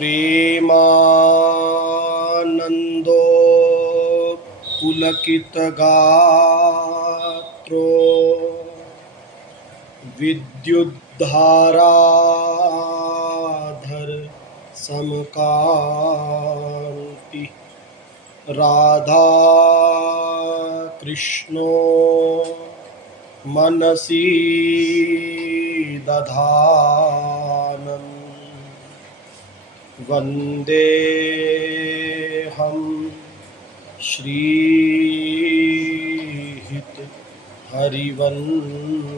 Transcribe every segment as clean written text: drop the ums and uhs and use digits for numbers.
प्रेमानंदो पुलकितगात्रो विद्युद्धाराधर समकान्ति राधा कृष्णो मनसि दधानं वन्देऽहं श्रीहित हरिवंशम्।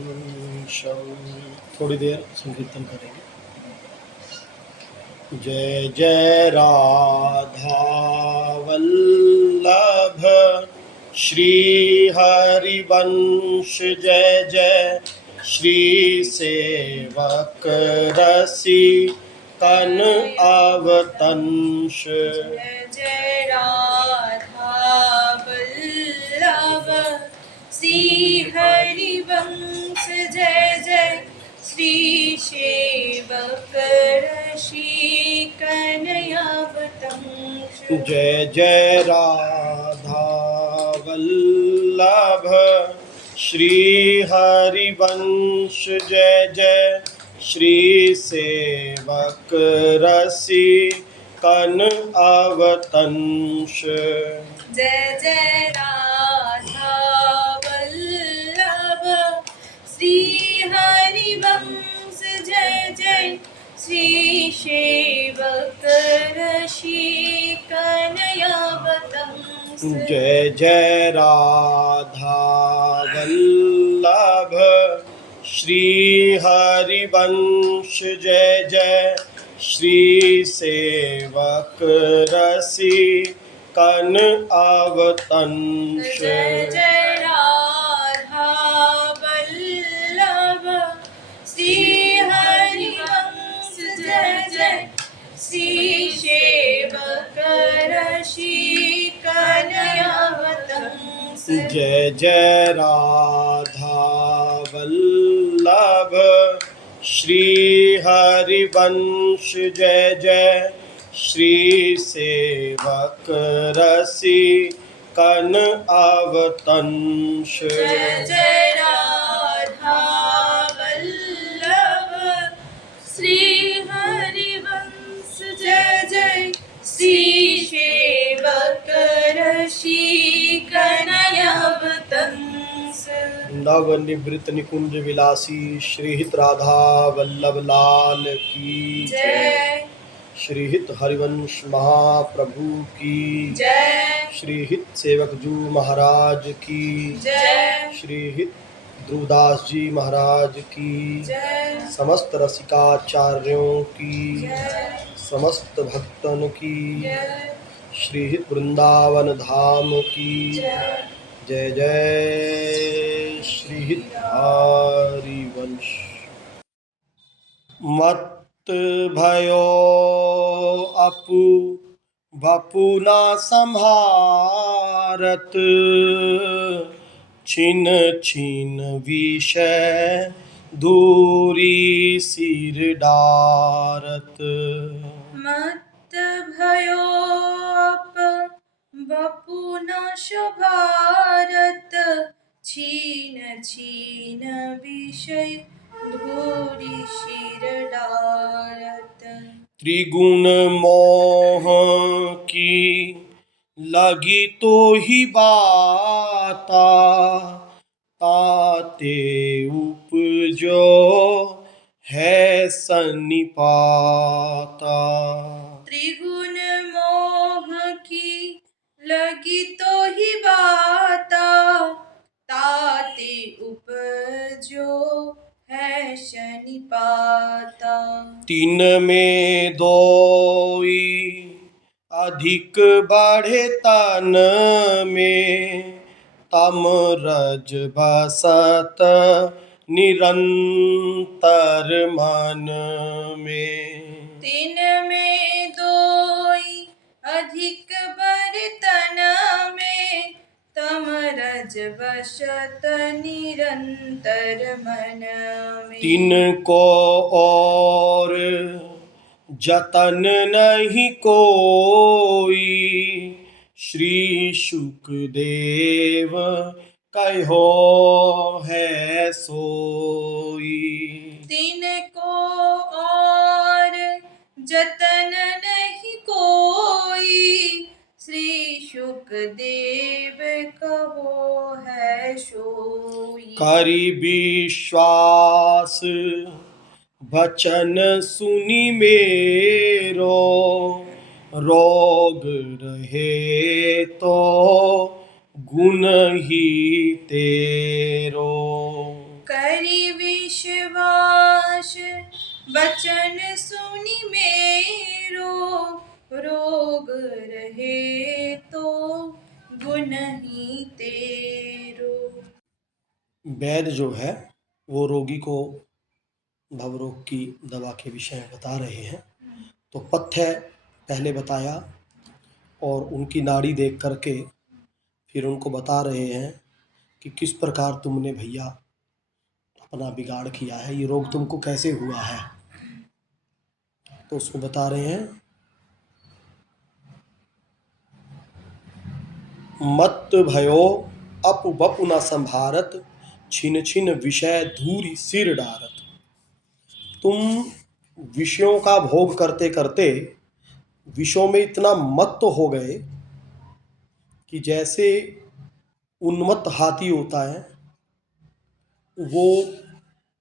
थोड़ी देर संकीर्तन करेंगे। जय जय राधा वल्लभ श्री हरिवंश, जय जय श्री सेवक रसी कन अवतंश। जय जय राधा वल्लभ श्री हरिवंश, जय जय श्री सेवक रसी कनयावतंश। जय जय राधा वल्लभ श्री हरिवंश, जय जय श्री सेवक रसी कन अवतंश। जय जय राधा वल्लभ श्री हरिवंश, जय जय श्री सेवक रसी कनयावतंश। जय जय राधा वल्लभ श्री हरिवंश, जय जय श्री सेवक रसी कन अवतंश। जय जय राधा वल्लभ श्री हरिवंश, जय जय श्री सेवक रसी कनयावतंश। जय जय राधा वल्लभ श्री हरिवंश, जय जय श्री सेवक रसी कन अवतंश। जय जय राधा वल्लभ श्री हरिवंश, जय जय श्री सेवक रसी कनयावतंश। नव निवृत्त निकुंज विलासी श्रीहित राधा वल्लभ लाल की जय। श्रीहित हरिवंश महाप्रभु की जय। श्रीहित सेवक जू महाराज की जय। श्रीहित ध्रुवदास जी महाराज की जय। समस्त रसिकाचार्यों की जय। समस्त भक्तन की जय। श्रीहित वृंदावन धाम की जय। जय जय श्रीहित हरिवंश। मत भयो अपु बपु ना संहारत, छिन छिन विषय दूरी सिर डारत। मत भयो अप बपु न शोभारत, छीन छीन विषय धूरी शिर डारत। त्रिगुण मोह की लगी तो ही बाता, ताते उपजो है सन्निपाता। त्रिगुण मोह की लगी तो ही बाता, ताते उपजो है शनिपाता। तीन में दोई अधिक बढ़े तन में, तम रज बसत निरंतर मन में। तीन में दोई अधिक बर्तन में, तम रज बसत निरंतर मन में। तीन को और जतन नहीं कोई, श्री शुकदेव कहो है सोई। तिनको और जतन नहीं कोई, श्री शुकदेव कहो है सोई। करि विश्वास वचन सुनि मेरो, रोग रहे तो गुण ही तेरो। करि विश्वास वचन सुनि मेरो, रोग रहे तो गुण ही तेरो। वैद्य जो है वो रोगी को भवरोग की दवा के विषय में बता रहे हैं। तो पथ्य पहले बताया और उनकी नाड़ी देख करके फिर उनको बता रहे हैं कि किस प्रकार तुमने भैया अपना बिगाड़ किया है, ये रोग तुमको कैसे हुआ है। तो उसमें बता रहे हैं, मत भयो अप बपु न संभारत, छिन छिन विषय धूरी सिर डारत। तुम विषयों का भोग करते करते विषयों में इतना मत्त हो गए कि जैसे उन्मत्त हाथी होता है, वो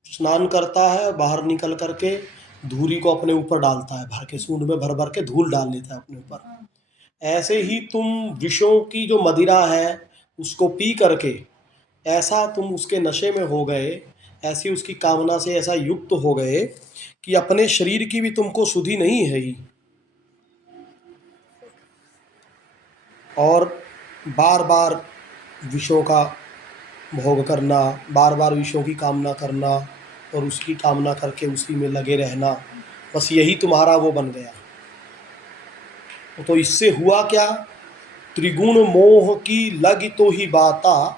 स्नान करता है, बाहर निकल करके धूरी को अपने ऊपर डालता है, भर के सूंड में भर भर के धूल डाल लेता है अपने ऊपर। ऐसे ही तुम विषयों की जो मदिरा है उसको पी करके ऐसा तुम उसके नशे में हो गए, ऐसी उसकी कामना से ऐसा युक्त हो गए कि अपने शरीर की भी तुमको सुधि नहीं है ही। और बार बार विषयों का भोग करना, बार बार विषयों की कामना करना और उसकी कामना करके उसी में लगे रहना, बस यही तुम्हारा वो बन गया। तो इससे हुआ क्या, त्रिगुण मोह की लगी तो ही बाता,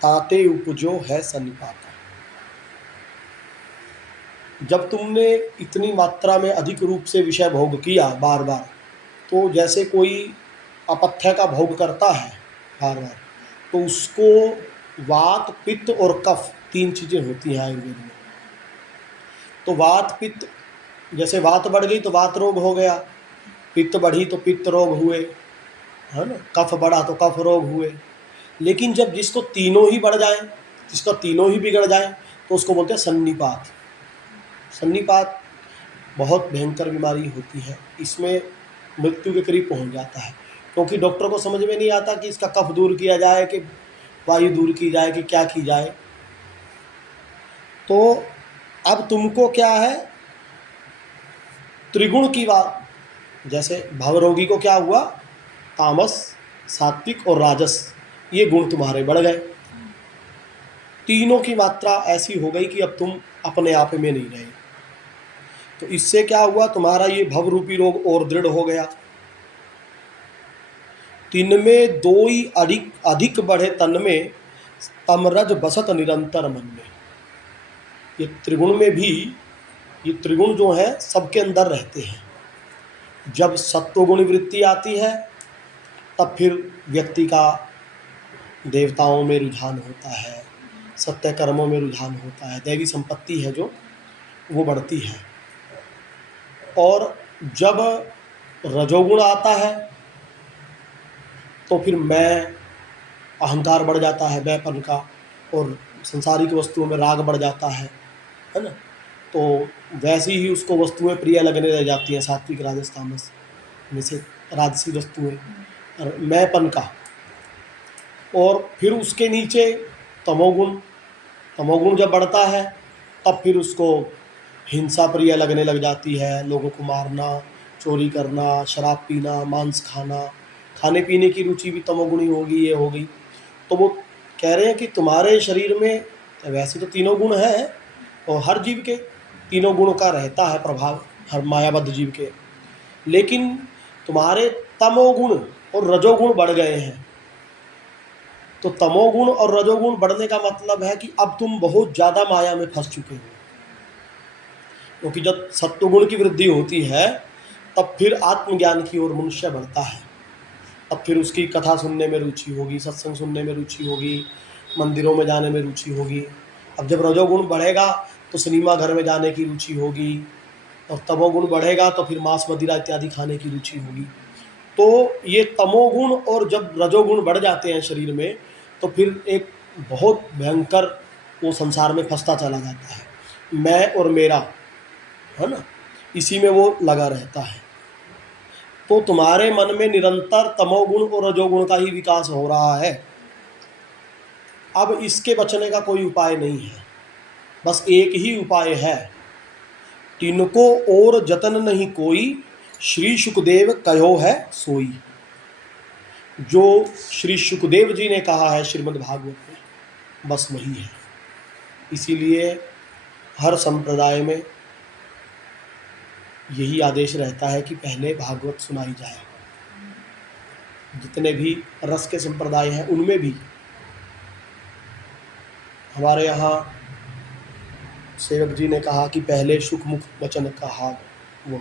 ताते उपजो है सन्निपाता। जब तुमने इतनी मात्रा में अधिक रूप से विषय भोग किया बार बार, तो जैसे कोई अपथ्य का भोग करता है बार बार, तो उसको वात पित्त और कफ 3 चीज़ें होती हैं आयुर्वेद में। तो वात पित्त, जैसे वात बढ़ गई तो वात रोग हो गया, पित्त बढ़ी तो पित्त रोग हुए, है ना, कफ बढ़ा तो कफ रोग हुए। लेकिन जब जिसको तीनों ही बढ़ जाए, जिसका तीनों ही बिगड़ जाए, तो उसको बोलते हैं सन्निपात। सन्निपात बहुत भयंकर बीमारी होती है, इसमें मृत्यु के करीब पहुंच जाता है, क्योंकि डॉक्टर को समझ में नहीं आता कि इसका कफ दूर किया जाए कि वायु दूर की जाए कि क्या की जाए। तो अब तुमको क्या है, त्रिगुण की बात, जैसे भवरोगी को क्या हुआ, तामस, सात्विक और राजस, ये गुण तुम्हारे बढ़ गए। तीनों की मात्रा ऐसी हो गई कि अब तुम अपने आप में नहीं रहे। तो इससे क्या हुआ, तुम्हारा ये भव रूपी रोग और दृढ़ हो गया। तिन में दोई अधिक अधिक बढ़े तन में, तमरज बसत निरंतर मन में। ये त्रिगुण में भी, ये त्रिगुण जो है सबके अंदर रहते हैं। जब सत्वगुण वृत्ति आती है तब फिर व्यक्ति का देवताओं में रुझान होता है, सत्य कर्मों में रुझान होता है, दैवी संपत्ति है जो वो बढ़ती है। और जब रजोगुण आता है तो फिर मैं अहंकार बढ़ जाता है, मैंपन का, और संसारिक वस्तुओं में राग बढ़ जाता है ना। तो वैसी ही उसको वस्तुएं प्रिय लगने लग जाती हैं, सात्विक राजस तामस में से राजसी वस्तुएं, मैंपन का। और फिर उसके नीचे तमोगुण, तमोगुण जब बढ़ता है तब फिर उसको हिंसा प्रिय लगने लग जाती है, लोगों को मारना, चोरी करना, शराब पीना, मांस खाना, खाने पीने की रुचि भी तमोगुणी होगी, ये होगी। तो वो कह रहे हैं कि तुम्हारे शरीर में वैसे तो तीनों गुण हैं और हर जीव के तीनों गुणों का रहता है प्रभाव, हर मायाबद्ध जीव के, लेकिन तुम्हारे तमोगुण और रजोगुण बढ़ गए हैं। तो तमोगुण और रजोगुण बढ़ने का मतलब है कि अब तुम बहुत ज़्यादा माया में फंस चुके हो। क्योंकि जब सत्वगुण की वृद्धि होती है तब फिर आत्मज्ञान की ओर मनुष्य बढ़ता है। अब फिर उसकी कथा सुनने में रुचि होगी, सत्संग सुनने में रुचि होगी, मंदिरों में जाने में रुचि होगी। अब जब रजोगुण बढ़ेगा तो सिनेमा घर में जाने की रुचि होगी, और तमोगुण बढ़ेगा तो फिर मांस मदिरा इत्यादि खाने की रुचि होगी। तो ये तमोगुण और जब रजोगुण बढ़ जाते हैं शरीर में तो फिर एक बहुत भयंकर वो संसार में फंसता चला जाता है, मैं और मेरा, है ना, इसी में वो लगा रहता है। तो तुम्हारे मन में निरंतर तमोगुण और रजोगुण का ही विकास हो रहा है। अब इसके बचने का कोई उपाय नहीं है, बस एक ही उपाय है, तिनको और जतन नहीं कोई, श्री सुखदेव कहो है सोई। जो श्री सुखदेव जी ने कहा है श्रीमद् भागवत में, बस वही है। इसीलिए हर संप्रदाय में यही आदेश रहता है कि पहले भागवत सुनाई जाए। जितने भी रस के संप्रदाय हैं उनमें भी, हमारे यहाँ सेवक जी ने कहा कि पहले सुखमुख वचन कहा, वो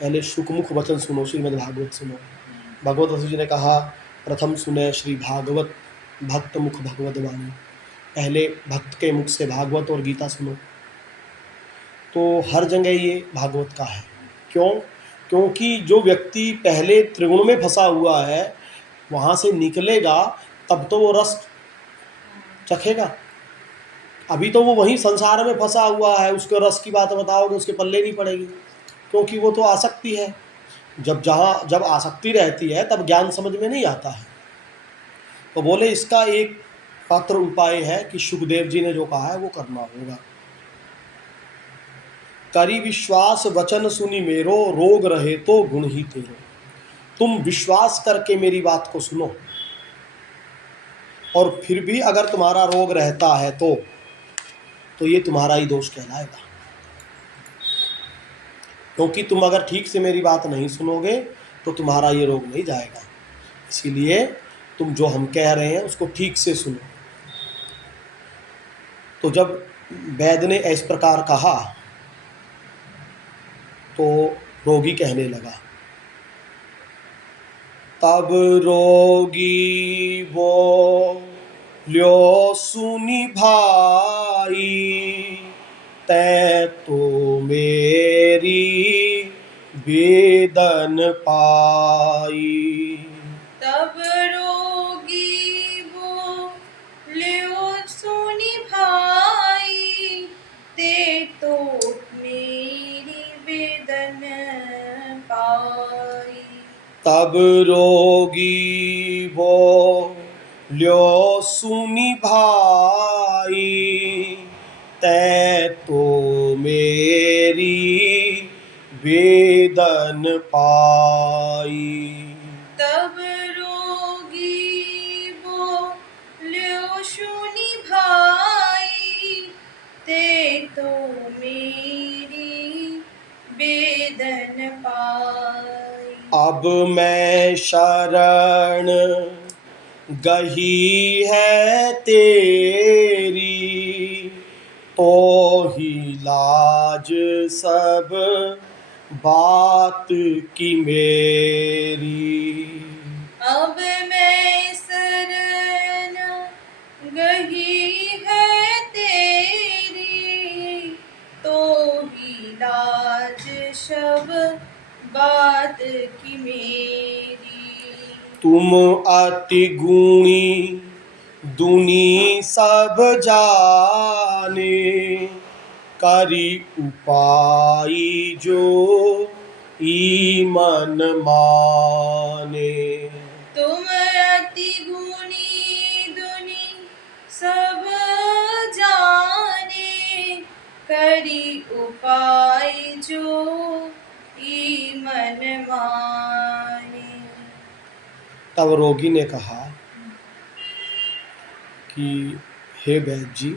पहले सुखमुख वचन सुनो, श्रीमद् भागवत सुनो। भगवत वसु जी ने कहा प्रथम सुने श्री भागवत भक्त मुख भगवत वाणी, पहले भक्त के मुख से भागवत और गीता सुनो। तो हर जगह ये भागवत का है। क्यों? क्योंकि जो व्यक्ति पहले त्रिगुण में फंसा हुआ है वहाँ से निकलेगा तब तो वो रस चखेगा। अभी तो वो वहीं संसार में फंसा हुआ है, उसको रस की बात बताओ तो उसके पल्ले नहीं पड़ेगी, क्योंकि वो तो आसक्ति है। जब आसक्ति रहती है तब ज्ञान समझ में नहीं आता है। तो बोले इसका एक पात्र उपाय है कि सुखदेव जी ने जो कहा है वो करना होगा। करी विश्वास वचन सुनी मेरो, रोग रहे तो गुण ही तेरो। तुम विश्वास करके मेरी बात को सुनो, और फिर भी अगर तुम्हारा रोग रहता है तो ये तुम्हारा ही दोष कहलाएगा। क्योंकि तुम अगर ठीक से मेरी बात नहीं सुनोगे तो तुम्हारा ये रोग नहीं जाएगा। इसीलिए तुम जो हम कह रहे हैं उसको ठीक से सुनो। तो जब वैद्य ने इस प्रकार कहा तो रोगी कहने लगा, तब रोगी बोल्यो सुनी भाई, तै तो मेरी वेदन पाई। तब रोगी बोल्यो सुनी भाई, ते तो मेरी वेदन पाई। तब रोगी बोल्यो सुनी भाई, तै तो मेरी वेदन पाई। तब रोगी बोल्यो सुनी भाई, ते तो मेरी वेदन पाई। अब मैं शरण गही है तेरी, तो ही लाज सब बात की मेरी। अब मैं शरण गही है तेरी, तो ही लाज सब बात की मेरी। तुम अति गुणी दुनी सब जाने, करी उपाय जो ई मन माने। तुम अति गुणी दुनी सब जाने, करी उपाय जो ई मन माने। तब रोगी ने कहा कि हे वैद्य जी,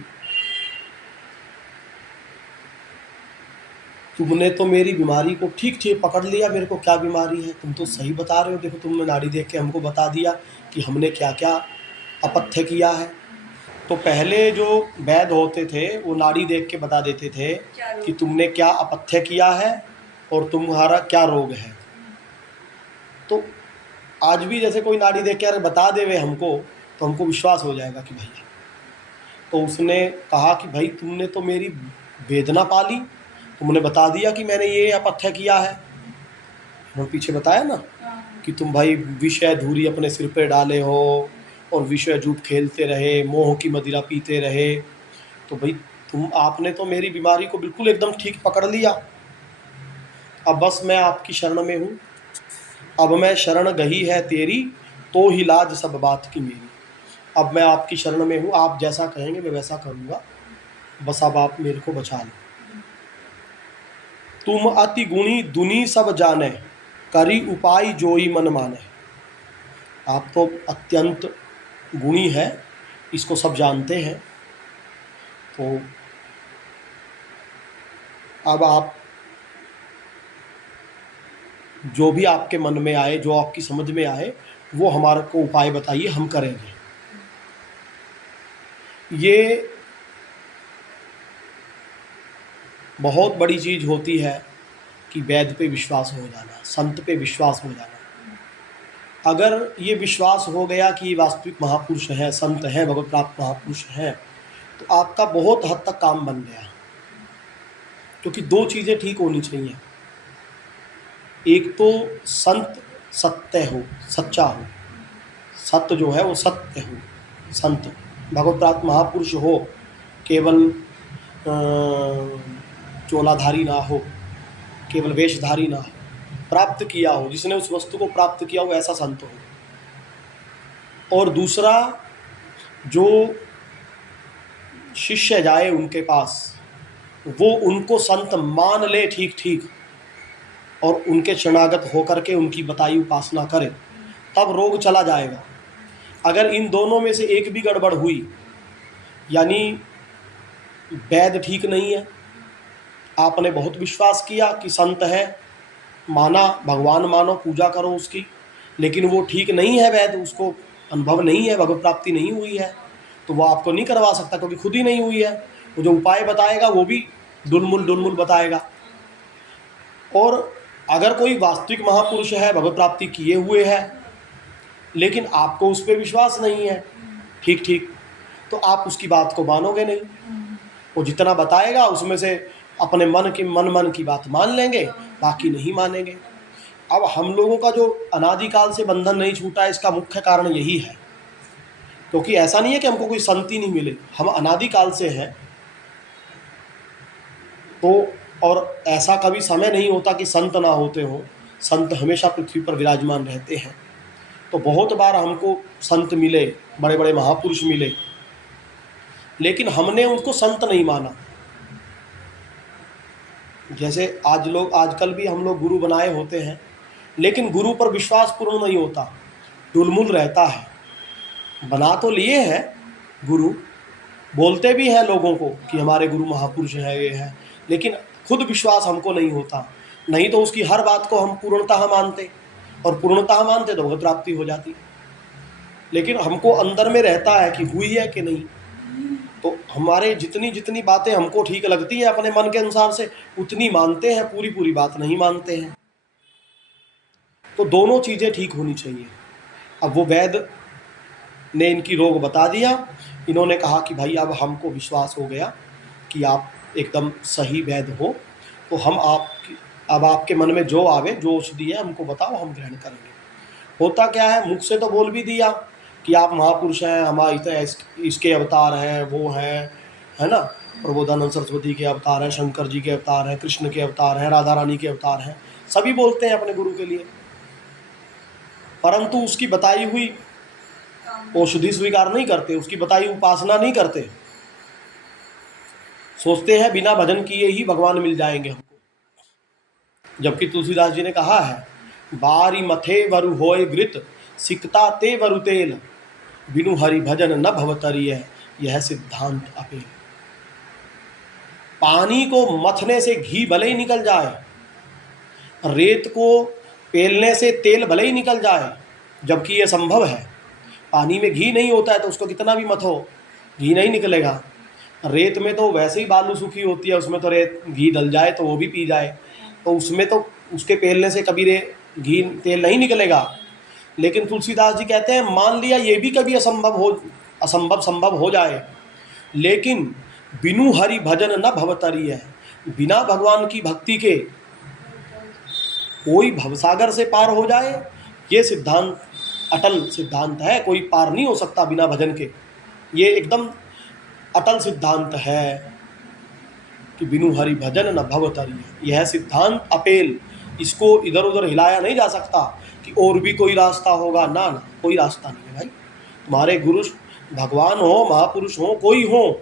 तुमने तो मेरी बीमारी को ठीक ठीक पकड़ लिया। मेरे को क्या बीमारी है तुम तो सही बता रहे हो। देखो तुमने नाड़ी देख के हमको बता दिया कि हमने क्या क्या अपथ्य किया है। तो पहले जो वैद्य होते थे वो नाड़ी देख के बता देते थे क्या रोग? कि तुमने क्या अपथ्य किया है और तुम्हारा क्या रोग है। तो आज भी जैसे कोई नाड़ी देख के अगर बता देवे हमको तो हमको विश्वास हो जाएगा कि भैया। तो उसने कहा कि भाई तुमने तो मेरी वेदना पाली, तुमने बता दिया कि मैंने ये अपथ्य किया है। हमने पीछे बताया ना हाँ। कि तुम भाई विषय धूरी अपने सिर पे डाले हो और विषय जूप खेलते रहे, मोह की मदिरा पीते रहे। तो भाई आपने तो मेरी बीमारी को बिल्कुल एकदम ठीक पकड़ लिया। अब बस मैं आपकी शरण में हूँ, अब मैं शरण गही है तेरी, तो ही लाज सब बात की मेरी। अब मैं आपकी शरण में हूँ, आप जैसा कहेंगे मैं वैसा करूँगा, बस अब आप मेरे को बचा लो। तुम अति गुणी दुनी सब जाने, करी उपाय जोई मन माने। आप तो अत्यंत गुणी है, इसको सब जानते हैं। तो अब आप जो भी आपके मन में आए, जो आपकी समझ में आए, वो हमारे को उपाय बताइए, हम करेंगे। ये बहुत बड़ी चीज़ होती है कि वैद्य पे विश्वास हो जाना, संत पे विश्वास हो जाना। अगर ये विश्वास हो गया कि वास्तविक महापुरुष हैं, संत हैं, भगवत प्राप्त महापुरुष हैं, तो आपका बहुत हद तक काम बन गया। क्योंकि दो चीज़ें ठीक होनी चाहिए, एक तो संत सत्य हो, सच्चा हो, सत्य जो है वो सत्य हो, संत भगवत प्राप्त महापुरुष हो, केवल चोलाधारी ना हो, केवल वेशधारी ना हो, प्राप्त किया हो, जिसने उस वस्तु को प्राप्त किया हो ऐसा संत हो। और दूसरा, जो शिष्य जाए उनके पास, वो उनको संत मान ले ठीक ठीक, और उनके शरणागत होकर के उनकी बताई उपासना करे, तब रोग चला जाएगा। अगर इन दोनों में से एक भी गड़बड़ हुई, यानी वैद्य ठीक नहीं है, आपने बहुत विश्वास किया कि संत है, माना, भगवान मानो, पूजा करो उसकी, लेकिन वो ठीक नहीं है वैद्य, उसको अनुभव नहीं है, भगवत प्राप्ति नहीं हुई है, तो वो आपको नहीं करवा सकता, क्योंकि खुद ही नहीं हुई है। वो जो उपाय बताएगा वो भी डुलमुल बताएगा। और अगर कोई वास्तविक महापुरुष है, भगवत प्राप्ति किए हुए है, लेकिन आपको उस पर विश्वास नहीं है ठीक ठीक, तो आप उसकी बात को मानोगे नहीं। वो जितना बताएगा उसमें से अपने मन की बात मान लेंगे, बाकी नहीं मानेंगे। अब हम लोगों का जो अनादिकाल से बंधन नहीं छूटा है, इसका मुख्य कारण यही है। क्योंकि ऐसा नहीं है कि हमको कोई संत ही नहीं मिले, हम अनादिकाल से हैं। तो और ऐसा कभी समय नहीं होता कि संत ना होते हो, संत हमेशा पृथ्वी पर विराजमान रहते हैं। तो बहुत बार हमको संत मिले, बड़े बड़े महापुरुष मिले, लेकिन हमने उनको संत नहीं माना। जैसे आजकल भी हम लोग गुरु बनाए होते हैं, लेकिन गुरु पर विश्वास पूर्ण नहीं होता, डुलमुल रहता है। बना तो लिए हैं गुरु, बोलते भी हैं लोगों को कि हमारे गुरु महापुरुष हैं, ये है, लेकिन खुद विश्वास हमको नहीं होता। नहीं तो उसकी हर बात को हम पूर्णतः मानते, और पूर्णतः मानते तो भगवत प्राप्ति हो जाती। लेकिन हमको अंदर में रहता है कि हुई है कि नहीं। तो हमारे जितनी बातें हमको ठीक लगती हैं अपने मन के अनुसार से, उतनी मानते हैं, पूरी बात नहीं मानते हैं। तो दोनों चीज़ें ठीक होनी चाहिए। अब वो वैद्य ने इनकी रोग बता दिया, इन्होंने कहा कि भाई अब हमको विश्वास हो गया कि आप एकदम सही वैद्य हो, तो हम अब आपके मन में जो आवे, जो औषधि है हमको बताओ, हम ग्रहण करेंगे। होता क्या है, मुख से तो बोल भी दिया कि आप महापुरुष हैं, हमारे इसके अवतार हैं, वो हैं, है ना, प्रबोधानंद सरस्वती के अवतार हैं, शंकर जी के अवतार हैं, कृष्ण के अवतार हैं, राधा रानी के अवतार हैं, सभी बोलते हैं अपने गुरु के लिए, परंतु उसकी बताई हुई औषधि स्वीकार नहीं करते, उसकी बताई उपासना नहीं करते। सोचते हैं बिना भजन किए ही भगवान मिल जाएंगे हमको। जबकि तुलसीदास जी ने कहा है, बारी मथे वरु होय घृत, सिकता ते वरु तेल, बिनु हरि भजन न भवतरिय, यह सिद्धांत अपेल। पानी को मथने से घी भले ही निकल जाए, रेत को पेलने से तेल भले ही निकल जाए, जबकि यह संभव है। पानी में घी नहीं होता है तो उसको कितना भी मथो घी नहीं निकलेगा। रेत में तो वैसे ही बालू सूखी होती है, उसमें तो रेत घी डल जाए तो वो भी पी जाए, तो उसमें तो उसके पेलने से कभी घी तेल नहीं निकलेगा। लेकिन तुलसीदास जी कहते हैं मान लिया ये भी कभी असंभव संभव हो जाए, लेकिन बिनु हरि भजन न भवतरी है, बिना भगवान की भक्ति के कोई भवसागर से पार हो जाए, ये सिद्धांत अटल सिद्धांत है। कोई पार नहीं हो सकता बिना भजन के, ये एकदम अटल सिद्धांत है कि बिनु हरि भजन न भवतरी। यह सिद्धांत अपेल, इसको इधर उधर हिलाया नहीं जा सकता कि और भी कोई रास्ता होगा। ना ना, कोई रास्ता नहीं है भाई। तुम्हारे गुरु भगवान हो, महापुरुष हो, कोई हो,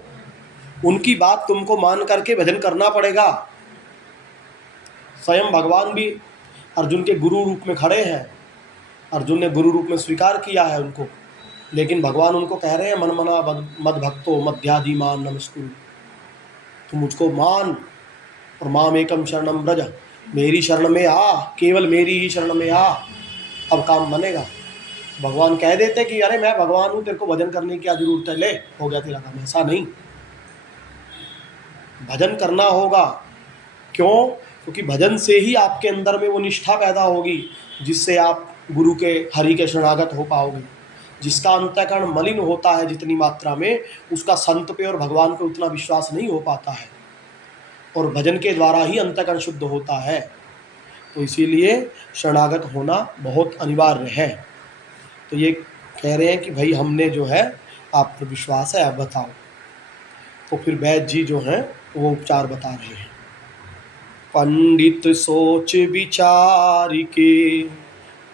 उनकी बात तुमको मान करके भजन करना पड़ेगा। स्वयं भगवान भी अर्जुन के गुरु रूप में खड़े हैं, अर्जुन ने गुरु रूप में स्वीकार किया है उनको, लेकिन भगवान उनको कह रहे हैं मन मना मद भक्तो मध्याजी मान नमस्कुरु, तुम मुझको मान और माम एकम शरणम ब्रज, मेरी शरण में आ, केवल मेरी ही शरण में आ, अब काम बनेगा। भगवान कह देते कि अरे मैं भगवान हूँ, तेरे को भजन करने की क्या जरूरत है, ले हो गया तेरा काम। ऐसा नहीं, भजन करना होगा। क्यों? क्योंकि भजन से ही आपके अंदर में वो निष्ठा पैदा होगी जिससे आप गुरु के हरि के शरणागत हो पाओगे। जिसका अंतःकरण मलिन होता है जितनी मात्रा में, उसका संत पे और भगवान पे उतना विश्वास नहीं हो पाता है, और भजन के द्वारा ही अंतःकरण शुद्ध होता है। तो इसीलिए शरणागत होना बहुत अनिवार्य है। तो ये कह रहे हैं कि भाई हमने जो है आप पर विश्वास है, आप बताओ। तो फिर वैद्य जी जो हैं वो उपचार बता रहे हैं। पंडित सोच विचार के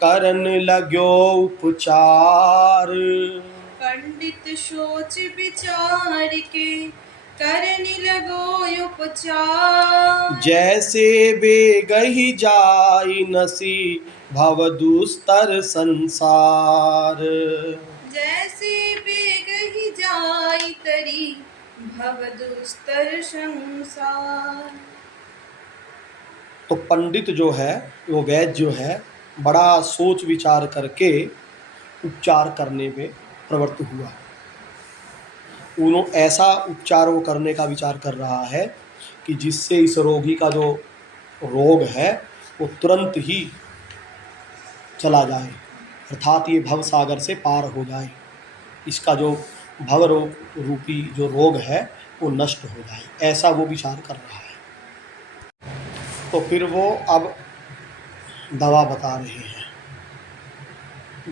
करन लाग्यो उपचार, पंडित सोच विचार के करन लगो उपचार, जैसे बेगहि जाई नसी भव दुस्तर संसार, जैसे बेगहि जाई तरी भव दुस्तर संसार। तो पंडित जो है, वो वैद्य जो है, बड़ा सोच विचार करके उपचार करने में प्रवृत्त हुआ। उन्होंने ऐसा उपचार वो करने का विचार कर रहा है कि जिससे इस रोगी का जो रोग है वो तुरंत ही चला जाए, अर्थात ये भव सागर से पार हो जाए, इसका जो भव रोग रूपी जो रोग है वो नष्ट हो जाए, ऐसा वो विचार कर रहा है। तो फिर वो अब दवा बता रहे हैं।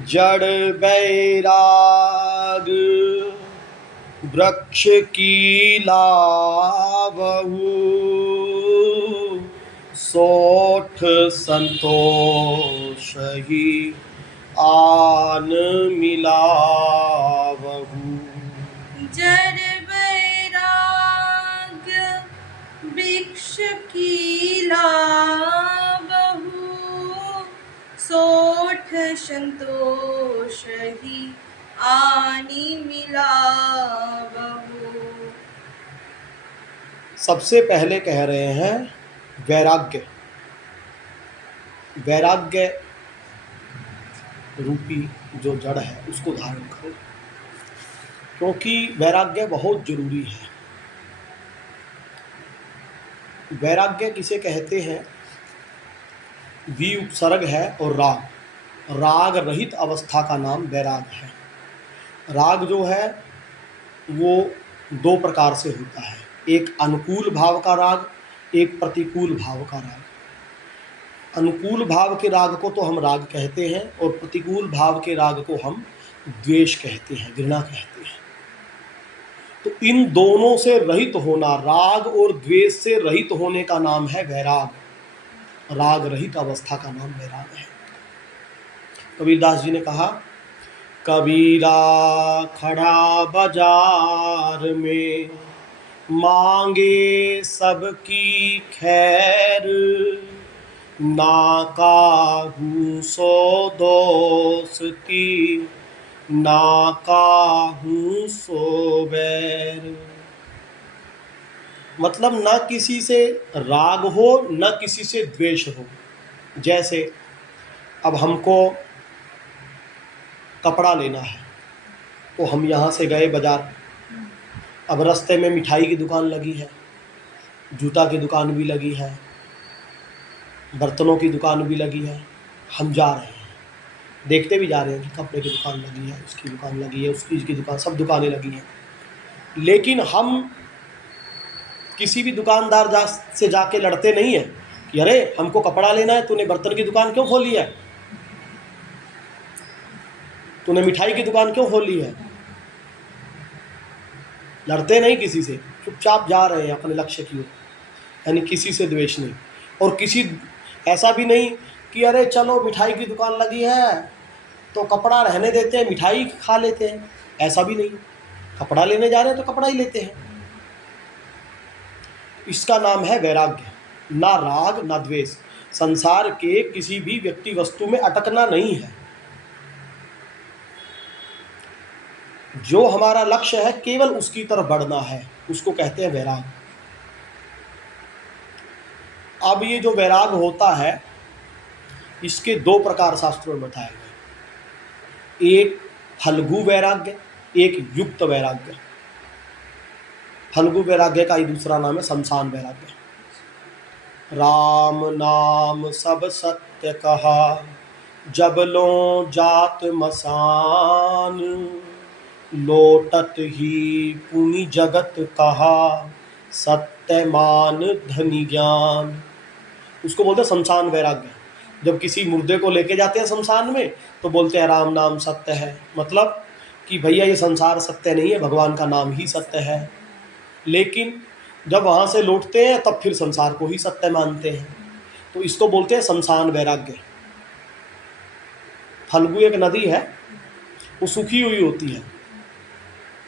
जड़ बैराग वृक्ष की लावहु, सोठ संतोष ही आन मिलावहु। जड़ बैराग वृक्ष की लावहु, सोठ संतोष ही आनी मिलावहु। सबसे पहले कह रहे हैं वैराग्य। वैराग्य रूपी जो जड़ है उसको धारण करो, क्योंकि वैराग्य बहुत जरूरी है। वैराग्य किसे कहते हैं? वी उपसर्ग है और राग, राग रहित अवस्था का नाम वैराग है। राग जो है वो दो प्रकार से होता है, एक अनुकूल भाव का राग, एक प्रतिकूल भाव का राग। अनुकूल भाव के राग को तो हम राग कहते हैं और प्रतिकूल भाव के राग को हम द्वेष कहते हैं, घृणा कहते हैं। तो इन दोनों से रहित होना, राग और द्वेष से रहित होने का नाम है वैराग। राग रहित अवस्था का नाम वैराग है। कबीरदास जी ने कहा, कबीरा खड़ा बाजार में मांगे सबकी खैर, ना काहू सो दोस्ती, ना काहू सो बैर। मतलब ना किसी से राग हो, न किसी से द्वेष हो। जैसे अब हमको कपड़ा लेना है तो हम यहाँ से गए बाजार, अब रास्ते में मिठाई की दुकान लगी है, जूता की दुकान भी लगी है, बर्तनों की दुकान भी लगी है, हम जा रहे हैं, देखते भी जा रहे हैं कि कपड़े की दुकान लगी है, उसकी दुकान लगी है, उसकी इसकी दुकान, सब दुकानें लगी हैं। लेकिन हम किसी भी दुकानदार से जाके लड़ते नहीं हैं कि अरे हमको कपड़ा लेना है, तूने बर्तन की दुकान क्यों खोली है, तूने मिठाई की दुकान क्यों खोली है। लड़ते नहीं किसी से, चुपचाप जा रहे हैं अपने लक्ष्य की ओर, यानी किसी से द्वेष नहीं। और किसी ऐसा भी नहीं कि अरे चलो मिठाई की दुकान लगी है तो कपड़ा रहने देते हैं, मिठाई खा लेते हैं, ऐसा भी नहीं। कपड़ा लेने जा रहे हैं तो कपड़ा ही लेते हैं। इसका नाम है वैराग्य, ना राग ना द्वेष। संसार के किसी भी व्यक्ति वस्तु में अटकना नहीं है। जो हमारा लक्ष्य है केवल उसकी तरफ बढ़ना है, उसको कहते हैं वैराग। अब ये जो वैराग होता है इसके दो प्रकार शास्त्रों में बताए गए, एक फल्गु वैराग्य, एक युक्त वैराग्य। फल्गु वैराग्य का ही दूसरा नाम है शमशान वैराग्य। राम नाम सब सत्य कहा, जब लो जात मसान, लोटत ही पुनि जगत कहा, सत्य मान धनी ज्ञान। उसको बोलते हैं शमशान वैराग्य। जब किसी मुर्दे को लेके जाते हैं शमशान में तो बोलते हैं राम नाम सत्य है, मतलब कि भैया ये संसार सत्य नहीं है, भगवान का नाम ही सत्य है। लेकिन जब वहाँ से लौटते हैं तब फिर संसार को ही सत्य मानते हैं, तो इसको बोलते हैं शमशान वैराग्य। फल्गु एक नदी है, वो सूखी हुई होती है,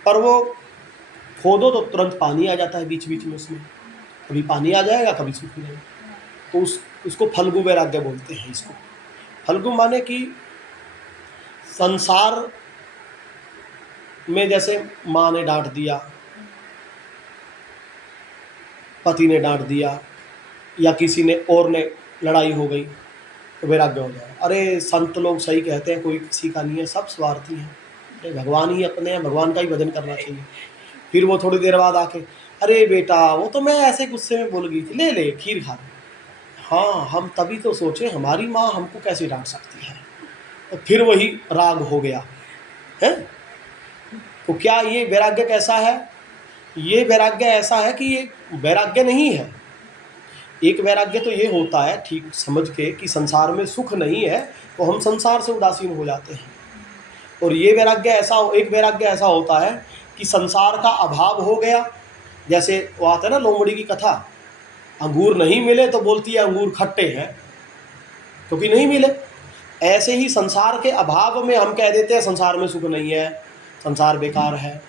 पर वो खोदो तो तुरंत पानी आ जाता है बीच बीच में, उसमें कभी पानी आ जाएगा कभी सूखी रहेगा, तो उसको फल्गु वैराग्य बोलते हैं। इसको फल्गु माने कि संसार में जैसे माँ ने डांट दिया, पति ने डांट दिया, या किसी ने और ने लड़ाई हो गई तो वैराग्य हो जाए। अरे संत लोग सही कहते हैं, कोई किसी का नहीं है, सब स्वार्थी हैं, अरे भगवान ही अपने हैं, भगवान का ही भजन करना चाहिए। फिर वो थोड़ी देर बाद आके अरे बेटा वो तो मैं ऐसे गुस्से में बोल गई थी, ले ले खीर खा ले। हाँ हम तभी तो सोचे हमारी माँ हमको कैसे डांट सकती है, तो फिर वही राग हो गया है। तो क्या ये वैराग्य कैसा है? ये वैराग्य ऐसा है कि ये वैराग्य नहीं है। एक वैराग्य तो ये होता है ठीक समझ के कि संसार में सुख नहीं है तो हम संसार से उदासीन हो जाते हैं। और ये वैराग्य एक वैराग्य ऐसा होता है कि संसार का अभाव हो गया। जैसे वो आता है ना लोमड़ी की कथा, अंगूर नहीं मिले तो बोलती है अंगूर खट्टे हैं, क्योंकि नहीं मिले। ऐसे ही संसार के अभाव में हम कह देते हैं संसार में सुख नहीं है, संसार बेकार है।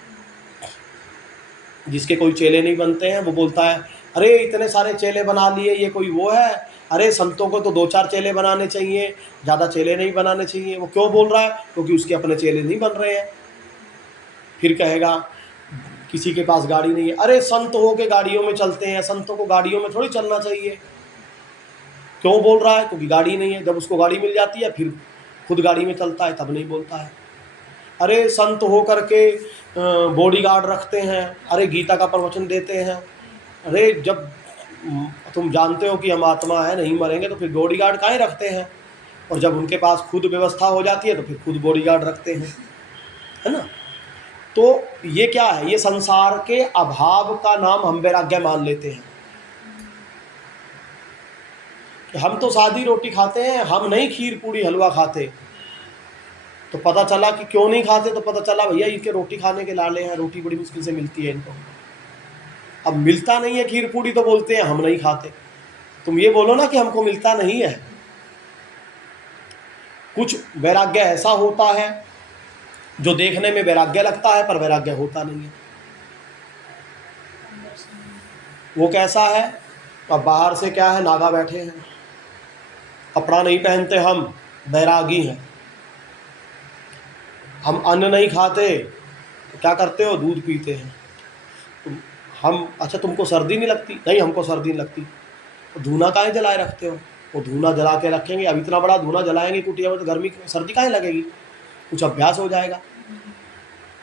जिसके कोई चेले नहीं बनते हैं वो बोलता है अरे इतने सारे चेले बना लिए, ये कोई वो है, अरे संतों को तो 2-4 चेले बनाने चाहिए, ज़्यादा चेले नहीं बनाने चाहिए। वो क्यों बोल रहा है? क्योंकि उसके अपने चेले नहीं बन रहे हैं। फिर कहेगा किसी के पास गाड़ी नहीं है, अरे संत हो के गाड़ियों में चलते हैं, संतों को गाड़ियों में थोड़ी चलना चाहिए। क्यों बोल रहा है? क्योंकि गाड़ी नहीं है। जब उसको गाड़ी मिल जाती है फिर खुद गाड़ी में चलता है, तब नहीं बोलता है। अरे संत हो करके बॉडीगार्ड रखते हैं, अरे गीता का प्रवचन देते हैं। अरे जब तुम जानते हो कि हम आत्मा है, नहीं मरेंगे, तो फिर बॉडीगार्ड काहे रखते हैं? और जब उनके पास खुद व्यवस्था हो जाती है तो फिर खुद बॉडीगार्ड रखते हैं, है ना। तो ये क्या है? ये संसार के अभाव का नाम हम वैराग्य मान लेते हैं। हम तो सादी रोटी खाते हैं, हम नहीं खीर पूड़ी हलवा खाते। तो पता चला कि क्यों नहीं खाते, तो पता चला भैया इनके रोटी खाने के लाले हैं, रोटी बड़ी मुश्किल से मिलती है इनको। अब मिलता नहीं है खीर पूड़ी तो बोलते हैं हम नहीं खाते। तुम ये बोलो ना कि हमको मिलता नहीं है। कुछ वैराग्य ऐसा होता है जो देखने में वैराग्य लगता है पर वैराग्य होता नहीं है। वो कैसा है? अब बाहर से क्या है, नागा बैठे हैं, कपड़ा नहीं पहनते, हम बैरागी हैं। हम अन्न नहीं खाते तो क्या करते हो? दूध पीते हैं। हम अच्छा तुमको सर्दी नहीं लगती? नहीं हमको सर्दी नहीं लगती। तो धूना काहे जलाए रखते हो? वो धूना जला के रखेंगे, अब इतना बड़ा धूना जलाएंगे कुटिया में तो गर्मी सर्दी काहे लगेगी? कुछ अभ्यास हो जाएगा।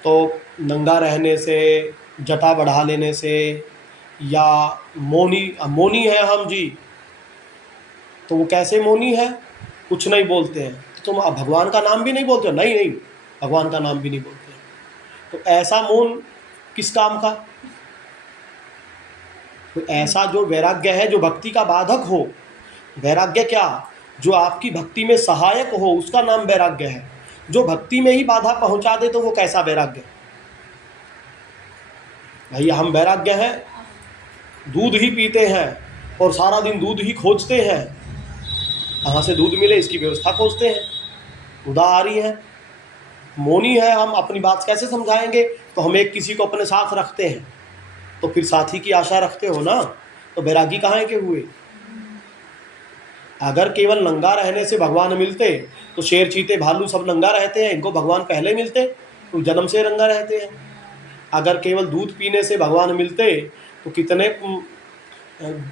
तो नंगा रहने से, जटा बढ़ा लेने से, या मौनी है हम जी, तो वो कैसे मौनी है, कुछ नहीं बोलते हैं, तो तुम भगवान का नाम भी नहीं बोलते हो? नहीं नहीं, भगवान का नाम भी नहीं बोलते हैं। तो ऐसा मौन किस काम का? तो ऐसा जो वैराग्य है, जो भक्ति का बाधक हो, वैराग्य क्या, जो आपकी भक्ति में सहायक हो, उसका नाम वैराग्य है। जो भक्ति में ही बाधा पहुंचा दे तो वो कैसा वैराग्य? भैया हम वैराग्य हैं, दूध ही पीते हैं और सारा दिन दूध ही खोजते हैं, कहाँ से दूध मिले इसकी व्यवस्था खोजते हैं, उदा आ रही है। मौनी है, हम अपनी बात कैसे समझाएंगे? तो हम एक किसी को अपने साथ रखते हैं, तो फिर साथी की आशा रखते हो ना, तो बैरागी कहाँ के हुए? अगर केवल नंगा रहने से भगवान मिलते तो शेर चीते भालू सब नंगा रहते हैं, इनको भगवान पहले मिलते, तो जन्म से नंगा रहते हैं। अगर केवल दूध पीने से भगवान मिलते तो कितने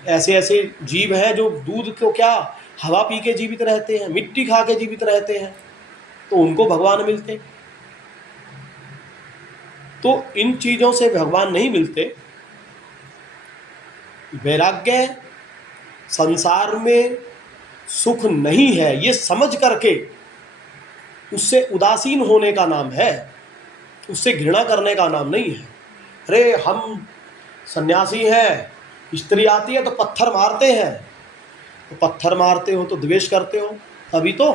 ऐसे ऐसे जीव हैं जो दूध को क्या हवा पी के जीवित रहते हैं, मिट्टी खा के जीवित रहते हैं, तो उनको भगवान मिलते। तो इन चीज़ों से भगवान नहीं मिलते। वैराग्य संसार में सुख नहीं है ये समझ करके उससे उदासीन होने का नाम है, उससे घृणा करने का नाम नहीं है। अरे हम सन्यासी हैं, स्त्री आती है तो पत्थर मारते हैं, तो पत्थर मारते हो तो द्वेष करते हो, तभी तो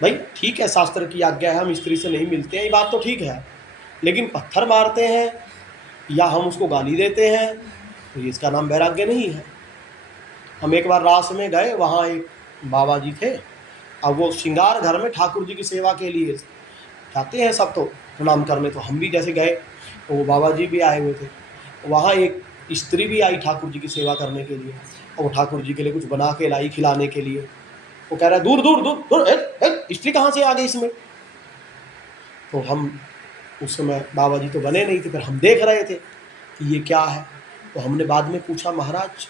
भाई ठीक है, शास्त्र की आज्ञा है, हम स्त्री से नहीं मिलते हैं, ये बात तो ठीक है, लेकिन पत्थर मारते हैं या हम उसको गाली देते हैं तो इसका नाम वैराग्य नहीं है। हम एक बार रास में गए, वहाँ एक बाबा जी थे, अब वो श्रृंगार घर में ठाकुर जी की सेवा के लिए जाते हैं सब, तो प्रणाम करने, तो हम भी जैसे गए तो वो बाबा जी भी आए हुए थे, वहाँ एक स्त्री भी आई ठाकुर जी की सेवा करने के लिए, और वो ठाकुर जी के लिए कुछ बना के लाई खिलाने के लिए। वो कह रहा है दूर दूर दूर दूर, स्त्री कहाँ से आ गई इसमें? तो हम उस समय बाबा जी तो बने नहीं थे, फिर हम देख रहे थे कि ये क्या है। तो हमने बाद में पूछा, महाराज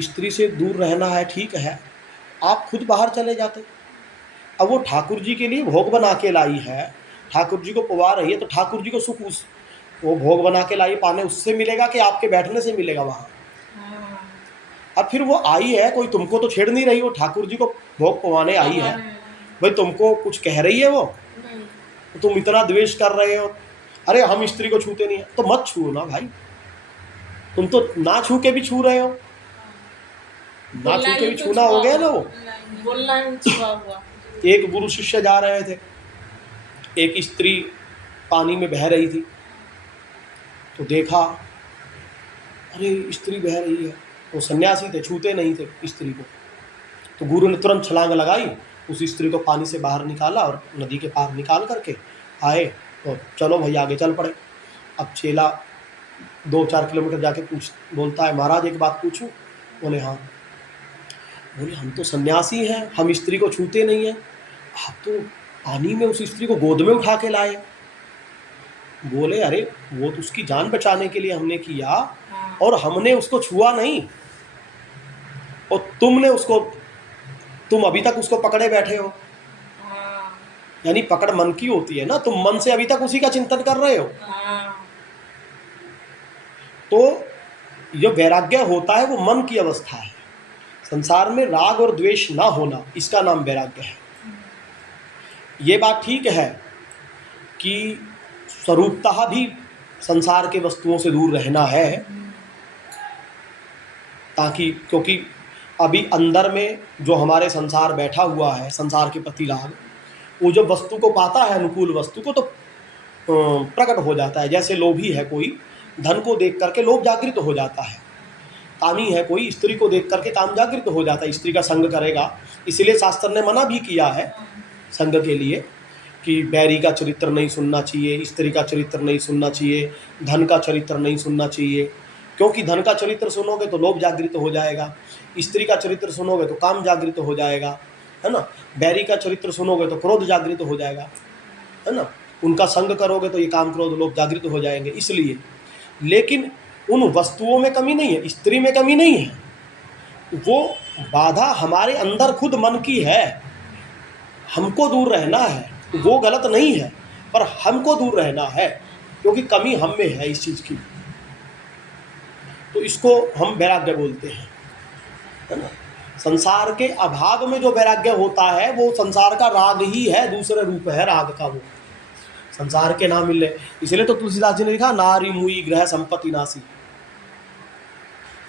स्त्री से दूर रहना है ठीक है, आप खुद बाहर चले जाते। अब वो ठाकुर जी के लिए भोग बना के लाई है, ठाकुर जी को पवा रही है, तो ठाकुर जी को सुख उस वो भोग बना के लाई पाने उससे मिलेगा कि आपके बैठने से मिलेगा वहाँ? अब फिर वो आई है, कोई तुमको तो छेड़ नहीं रही, वो ठाकुर जी को भोग पवाने आई है, भाई तुमको कुछ कह रही है वो? तो तुम इतना द्वेष कर रहे हो, अरे हम स्त्री को छूते नहीं है, तो मत छूओ ना भाई, तुम तो ना छू के भी छू रहे हो, ना छू के भी छूना हो गया ना। वो एक गुरु शिष्य जा रहे थे, एक स्त्री पानी में बह रही थी, तो देखा अरे स्त्री बह रही है, वो सन्यासी थे, छूते नहीं थे स्त्री को, तो गुरु ने तुरंत छलांग लगाई, उस स्त्री को पानी से बाहर निकाला और नदी के पार निकाल करके आए, तो चलो भाई आगे चल पड़े। अब चेला 2-4 किलोमीटर जाके बोलता है, महाराज एक बात पूछूं? बोले हाँ। बोले हम तो सन्यासी हैं, हम स्त्री को छूते नहीं हैं, आप तो पानी में उस स्त्री को गोद में उठा के लाए। बोले अरे वो तो उसकी जान बचाने के लिए हमने किया, और हमने उसको छुआ नहीं, और तुम अभी तक उसको पकड़े बैठे हो। यानी पकड़ मन की होती है ना, तुम मन से अभी तक उसी का चिंतन कर रहे हो। तो जो वैराग्य होता है वो मन की अवस्था है, संसार में राग और द्वेष ना होना, इसका नाम वैराग्य है। ये बात ठीक है कि स्वरूपतः भी संसार के वस्तुओं से दूर रहना है, ताकि क्योंकि अभी अंदर में जो हमारे संसार बैठा हुआ है, संसार के प्रति राग, वो जब वस्तु को पाता है, अनुकूल वस्तु को, तो प्रकट हो जाता है। जैसे लोभी है कोई, धन को देख करके लोभ जागृत हो जाता है, कामी है कोई, स्त्री को देख करके काम जागृत हो जाता है, स्त्री का संग करेगा। इसलिए शास्त्र ने मना भी किया है संग के लिए कि बैरी का चरित्र नहीं सुनना चाहिए, स्त्री का चरित्र नहीं सुनना चाहिए, धन का चरित्र नहीं सुनना चाहिए, क्योंकि धन का चरित्र सुनोगे तो लोभ जागृत हो जाएगा, स्त्री का चरित्र सुनोगे तो काम जागृत हो जाएगा, है ना, बैरी का चरित्र सुनोगे तो क्रोध जागृत हो जाएगा, है ना, उनका संग करोगे तो ये काम क्रोध लोभ जागृत हो जाएंगे। इसलिए, लेकिन उन वस्तुओं में कमी नहीं है, स्त्री में कमी नहीं है, वो बाधा हमारे अंदर खुद मन की है, हमको दूर रहना है, वो गलत नहीं है। पर हमको दूर रहना है, क्योंकि कमी हम में है इस चीज़ की। तो इसको हम वैराग्य बोलते हैं, है ना। संसार के अभाव में जो वैराग्य होता है वो संसार का राग ही है, दूसरे रूप है राग का वो, संसार के ना मिले। इसलिए तो तुलसीदास जी ने लिखा नारी मुई ग्रह संपत्ति नासी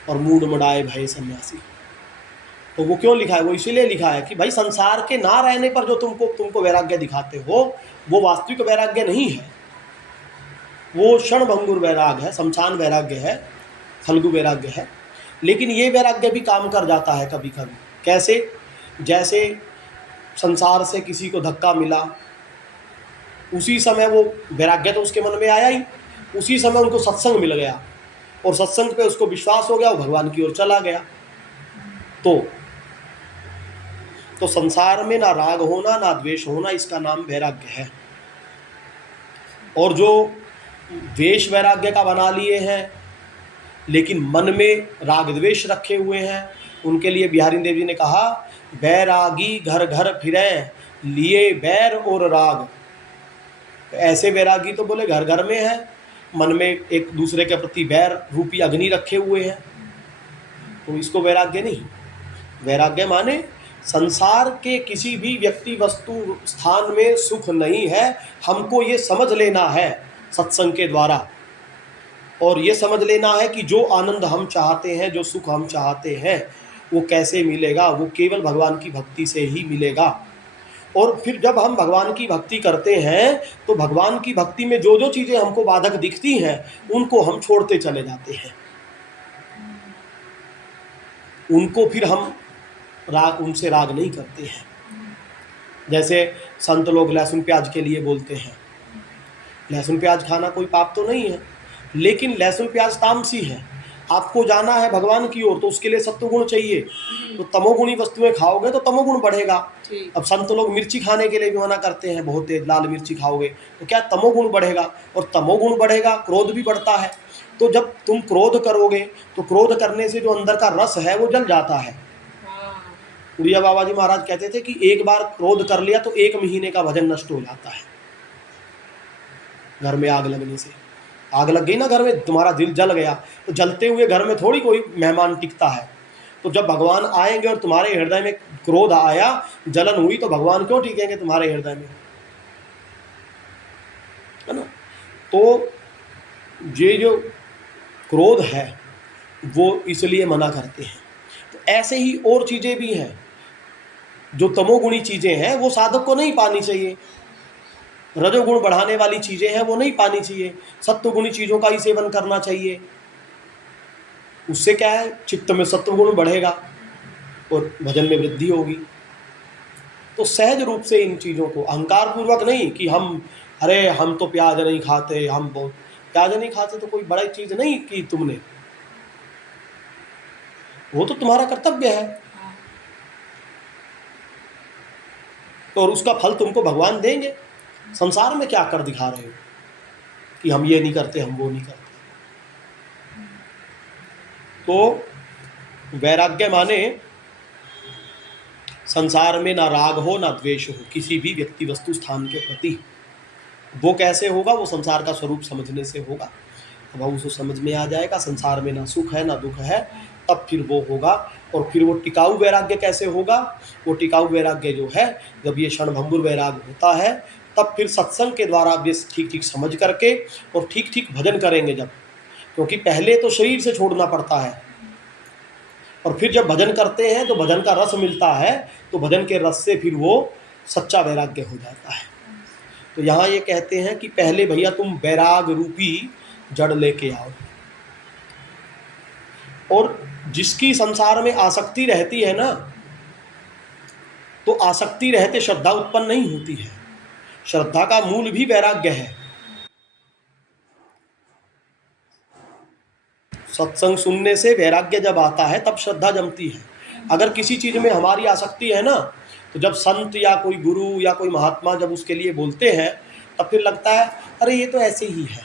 और मूड मडाए भय सन्यासी। तो वो क्यों लिखा है? वो इसीलिए लिखा है कि भाई संसार के ना रहने पर जो तुमको वैराग्य दिखाते हो वो वास्तविक वैराग्य नहीं है, वो क्षणभंगुर वैराग है, शमशान वैराग्य है, फल्गु वैराग्य है। लेकिन ये वैराग्य भी काम कर जाता है कभी कभी। कैसे? जैसे संसार से किसी को धक्का मिला, उसी समय वो वैराग्य तो उसके मन में आया ही, उसी समय उनको सत्संग मिल गया और सत्संग पे उसको विश्वास हो गया, वो भगवान की ओर चला गया। तो संसार में ना राग होना ना द्वेष होना, इसका नाम वैराग्य है। और जो द्वेष वैराग्य का बना लिए हैं लेकिन मन में राग द्वेष रखे हुए हैं, उनके लिए बिहारी देव जी ने कहा बैरागी घर घर फिरे लिए बैर और राग। ऐसे वैरागी तो बोले घर घर में है, मन में एक दूसरे के प्रति बैर रूपी अग्नि रखे हुए हैं, तो इसको वैराग्य नहीं। वैराग्य माने संसार के किसी भी व्यक्ति वस्तु स्थान में सुख नहीं है, हमको ये समझ लेना है सत्संग के द्वारा, और ये समझ लेना है कि जो आनंद हम चाहते हैं, जो सुख हम चाहते हैं, वो कैसे मिलेगा? वो केवल भगवान की भक्ति से ही मिलेगा। और फिर जब हम भगवान की भक्ति करते हैं तो भगवान की भक्ति में जो जो चीज़ें हमको बाधक दिखती हैं उनको हम छोड़ते चले जाते हैं, उनको फिर हम उनसे राग नहीं करते हैं। जैसे संत लोग लहसुन प्याज के लिए बोलते हैं, लहसुन प्याज खाना कोई पाप तो नहीं है, लेकिन लहसुन प्याज तामसी है। आपको जाना है भगवान की ओर तो उसके लिए सत्वगुण चाहिए, तो तमोगुणी वस्तुएं खाओगे तो तमोगुण बढ़ेगा। अब संत लोग मिर्ची खाने के लिए भी मना करते हैं, बहुत तेज लाल मिर्ची खाओगे तो क्या तमोगुण बढ़ेगा, और तमोगुण बढ़ेगा क्रोध भी बढ़ता है। तो जब तुम क्रोध करोगे तो क्रोध करने से जो अंदर का रस है वो जल जाता है। उड़िया बाबा जी महाराज कहते थे कि एक बार क्रोध कर लिया तो 1 महीने का भजन नष्ट हो जाता है। घर में आग लगने से, आग लग गई ना घर में, तुम्हारा दिल जल गया, तो जलते हुए घर में थोड़ी कोई मेहमान टिकता है। तो जब भगवान आएंगे और तुम्हारे हृदय में क्रोध आया, जलन हुई, तो भगवान क्यों टिकेंगे तुम्हारे हृदय में, है ना। तो ये जो क्रोध है वो इसलिए मना करते हैं। तो ऐसे ही और चीज़ें भी हैं, जो तमोगुणी चीज़ें हैं वो साधक को नहीं पानी चाहिए, रजोगुण बढ़ाने वाली चीज़ें हैं वो नहीं पानी चाहिए, सत्वगुणी चीज़ों का ही सेवन करना चाहिए। उससे क्या है, चित्त में सत्वगुण बढ़ेगा और भजन में वृद्धि होगी। तो सहज रूप से इन चीज़ों को, अहंकार पूर्वक नहीं कि अरे हम तो प्याज नहीं खाते, हम बहुत प्याज नहीं खाते तो कोई बड़ी चीज़ नहीं की तुमने, वो तो तुम्हारा कर्तव्य है और उसका फल तुमको भगवान देंगे। संसार में क्या कर दिखा रहे हो कि हम ये नहीं करते, हम वो नहीं करते। तो वैराग्य माने संसार में ना राग हो ना द्वेष हो किसी भी व्यक्ति वस्तु स्थान के प्रति। वो कैसे होगा? वो संसार का स्वरूप समझने से होगा। अब उसको समझ में आ जाएगा संसार में ना सुख है ना दुख है, तब फिर वो होगा। और फिर वो टिकाऊ वैराग्य कैसे होगा? वो टिकाऊ वैराग्य जो है, जब ये क्षणभंगुर वैराग होता है तब फिर सत्संग के द्वारा आप ये ठीक ठीक समझ करके और ठीक ठीक भजन करेंगे जब, क्योंकि पहले तो शरीर से छोड़ना पड़ता है और फिर जब भजन करते हैं तो भजन का रस मिलता है, तो भजन के रस से फिर वो सच्चा वैराग्य हो जाता है। तो यहाँ ये कहते हैं कि पहले भैया तुम वैराग रूपी जड़ लेके आओ। और जिसकी संसार में आसक्ति रहती है ना, तो आसक्ति रहते श्रद्धा उत्पन्न नहीं होती है। श्रद्धा का मूल भी वैराग्य है। सत्संग सुनने से वैराग्य जब आता है तब श्रद्धा जमती है। अगर किसी चीज़ में हमारी आसक्ति है ना, तो जब संत या कोई गुरु या कोई महात्मा जब उसके लिए बोलते हैं तब फिर लगता है अरे ये तो ऐसे ही है।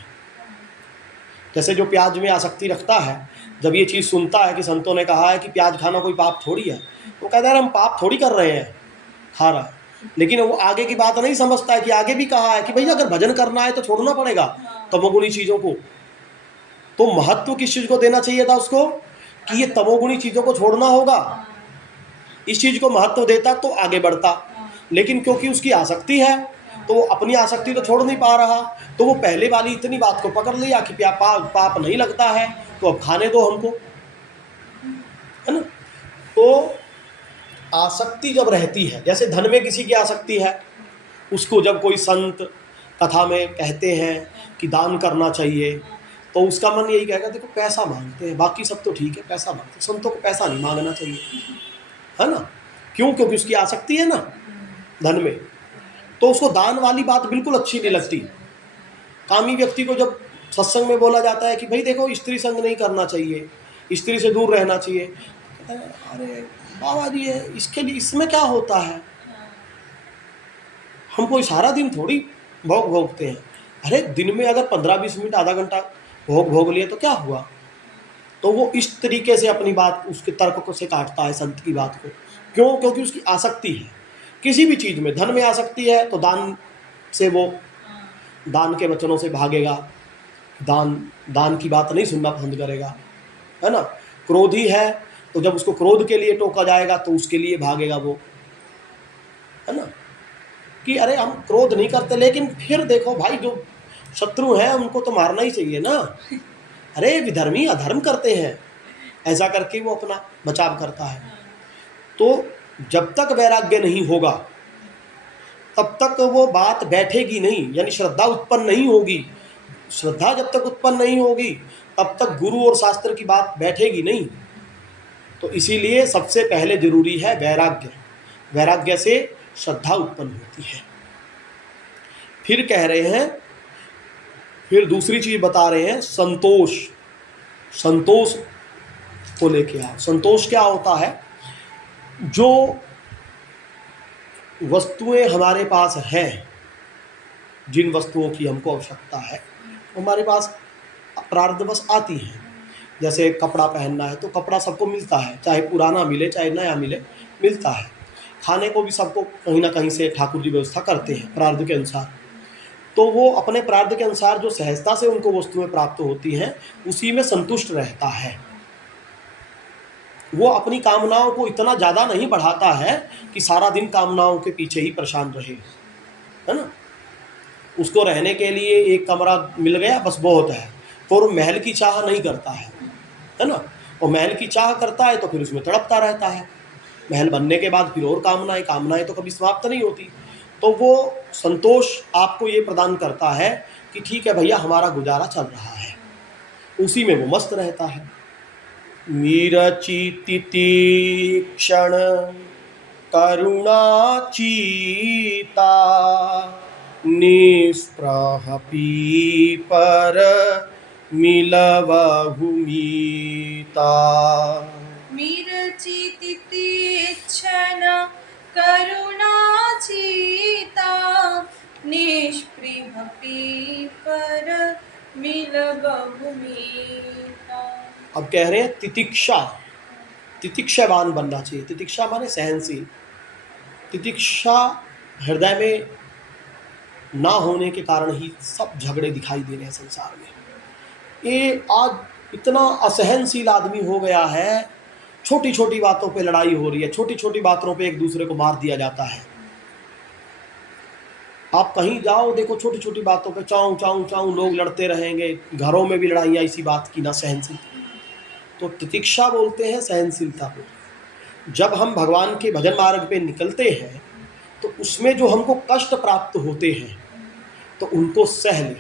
जैसे जो प्याज में आसक्ति रखता है, जब ये चीज़ सुनता है कि संतों ने कहा है कि प्याज खाना कोई पाप थोड़ी है, तो कहता है हम पाप थोड़ी कर रहे हैं, खा रहा है। लेकिन वो आगे की बात नहीं समझता है कि आगे भी कहा है कि भैया अगर भजन करना है तो छोड़ना पड़ेगा तमोगुणी चीज़ों को। तो महत्व किस चीज़ को देना चाहिए था उसको कि ये तमोगुणी चीज़ों को छोड़ना होगा। इस चीज़ को महत्व देता तो आगे बढ़ता, लेकिन क्योंकि उसकी आसक्ति है तो वो अपनी आसक्ति तो छोड़ नहीं पा रहा, तो वो पहले वाली इतनी बात को पकड़ लिया कि पाप नहीं लगता है तो अब खाने दो हमको, है ना। तो आसक्ति जब रहती है, जैसे धन में किसी की आसक्ति है, उसको जब कोई संत कथा में कहते हैं कि दान करना चाहिए तो उसका मन यही कहेगा देखो पैसा मांगते हैं, बाकी सब तो ठीक है, पैसा मांगते हैं, संतों को पैसा नहीं मांगना चाहिए, है ना। क्यों? क्योंकि उसकी आसक्ति है ना धन में, तो उसको दान वाली बात बिल्कुल अच्छी नहीं लगती। कामी व्यक्ति को जब सत्संग में बोला जाता है कि भाई देखो स्त्री संग नहीं करना चाहिए, स्त्री से दूर रहना चाहिए, कहता है अरे बाबा जी है इसके लिए, इसमें क्या होता है, हम कोई सारा दिन थोड़ी भोगते हैं। अरे दिन में अगर 15-20 मिनट आधा घंटा भोग लिए तो क्या हुआ। तो वो इस तरीके से अपनी बात उसके तर्क को से काटता है संत की बात को। क्यों? क्योंकि उसकी आसक्ति है किसी भी चीज़ में। धन में आसक्ति है तो दान से वो दान के वचनों से भागेगा, दान की बात नहीं सुनना पसंद करेगा, है ना। क्रोधी है तो जब उसको क्रोध के लिए टोका जाएगा तो उसके लिए भागेगा वो, है ना, कि अरे हम क्रोध नहीं करते, लेकिन फिर देखो भाई जो शत्रु हैं उनको तो मारना ही चाहिए ना, अरे विधर्मी अधर्म करते हैं, ऐसा करके वो अपना बचाव करता है। तो जब तक वैराग्य नहीं होगा तब तक वो बात बैठेगी नहीं, यानी श्रद्धा उत्पन्न नहीं होगी। श्रद्धा जब तक उत्पन्न नहीं होगी तब तक गुरु और शास्त्र की बात बैठेगी नहीं। तो इसीलिए सबसे पहले जरूरी है वैराग्य, वैराग्य से श्रद्धा उत्पन्न होती है। फिर कह रहे हैं, फिर दूसरी चीज बता रहे हैं संतोष। संतोष को लेके आओ। संतोष क्या होता है? जो वस्तुएं हमारे पास हैं, जिन वस्तुओं की हमको आवश्यकता है हमारे पास प्रारब्धवश आती हैं। जैसे कपड़ा पहनना है तो कपड़ा सबको मिलता है, चाहे पुराना मिले चाहे नया मिले, मिलता है। खाने को भी सबको कहीं ना कहीं से ठाकुर जी व्यवस्था करते हैं प्रारब्ध के अनुसार। तो वो अपने प्रारब्ध के अनुसार जो सहजता से उनको वस्तुएं प्राप्त होती हैं उसी में संतुष्ट रहता है। वो अपनी कामनाओं को इतना ज़्यादा नहीं बढ़ाता है कि सारा दिन कामनाओं के पीछे ही परेशान रहे, है ना। उसको रहने के लिए एक कमरा मिल गया बस बहुत है, तो वो महल की चाह नहीं करता है ना। और महल की चाह करता है तो फिर उसमें तड़पता रहता है। महल बनने के बाद फिर और कामनाएं तो कभी समाप्त नहीं होती। तो वो संतोष आपको ये प्रदान करता है कि ठीक है भैया हमारा गुजारा चल रहा है, उसी में वो मस्त रहता है। मीरचिति तीक्षण करुणाचीता निस्पृह पीपर मिलवहु मीता। मीरचिति तीक्ष्ण करुणाचीता निष्पृह पीपर मिलवहु मीता। अब कह रहे हैं तितिक्षा, तितिक्षावान बनना चाहिए। तितिक्षा माने सहनशील। तितिक्षा हृदय में ना होने के कारण ही सब झगड़े दिखाई दे रहे हैं संसार में। ये आज इतना असहनशील आदमी हो गया है, छोटी छोटी बातों पे लड़ाई हो रही है, छोटी छोटी बातों पे एक दूसरे को मार दिया जाता है। आप कहीं जाओ देखो छोटी छोटी बातों पे चाऊ चाऊ चाऊ लोग लड़ते रहेंगे, घरों में भी लड़ाइयाँ इसी बात की, ना सहनशीलता। तो तितिक्षा बोलते हैं सहनशीलता को। जब हम भगवान के भजन मार्ग पे निकलते हैं तो उसमें जो हमको कष्ट प्राप्त होते हैं तो उनको सह ले।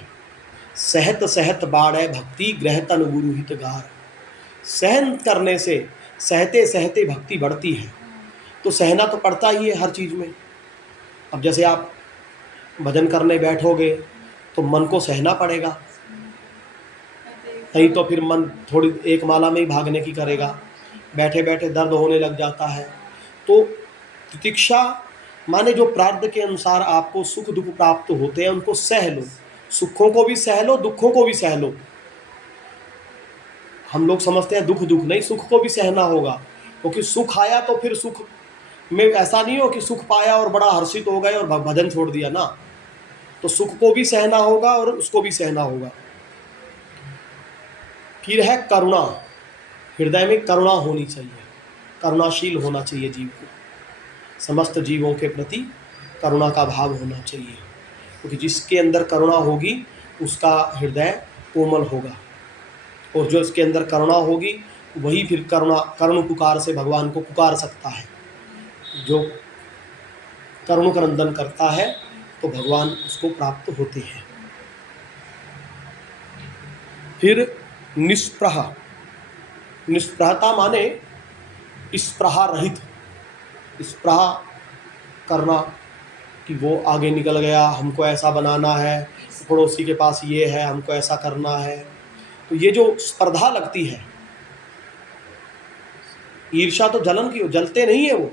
सहत सहत बाड़े भक्ति ग्रहतन गुरु हित गार। सहन करने से सहते सहते भक्ति बढ़ती है। तो सहना तो पड़ता ही है हर चीज़ में। अब जैसे आप भजन करने बैठोगे तो मन को सहना पड़ेगा, नहीं तो फिर मन थोड़ी एक माला में ही भागने की करेगा, बैठे बैठे दर्द होने लग जाता है। तो तितिक्षा माने जो प्रारब्ध के अनुसार आपको सुख दुख प्राप्त होते हैं उनको सह लो। सुखों को भी सह लो, दुखों को भी सह लो। हम लोग समझते हैं दुख दुख नहीं, सुख को भी सहना होगा, क्योंकि सुख आया तो फिर सुख में ऐसा नहीं हो कि सुख पाया और बड़ा हर्षित हो गए और भजन छोड़ दिया ना। तो सुख को भी सहना होगा और उसको भी सहना होगा। फिर है करुणा। हृदय में करुणा होनी चाहिए, करुणाशील होना चाहिए जीव को, समस्त जीवों के प्रति करुणा का भाव होना चाहिए, क्योंकि जिसके अंदर करुणा होगी उसका हृदय कोमल होगा, और जो इसके अंदर करुणा होगी वही फिर करुण पुकार से भगवान को पुकार सकता है। जो करुण क्रंदन करता है तो भगवान उसको प्राप्त होते हैं। फिर निष्प्रह। निष्प्रहता माने स्पृहा रहित, स्पृहा करना कि वो आगे निकल गया, हमको ऐसा बनाना है, पड़ोसी के पास ये है, हमको ऐसा करना है। तो ये जो स्पर्धा लगती है, ईर्ष्या तो जलन की, जलते नहीं है वो,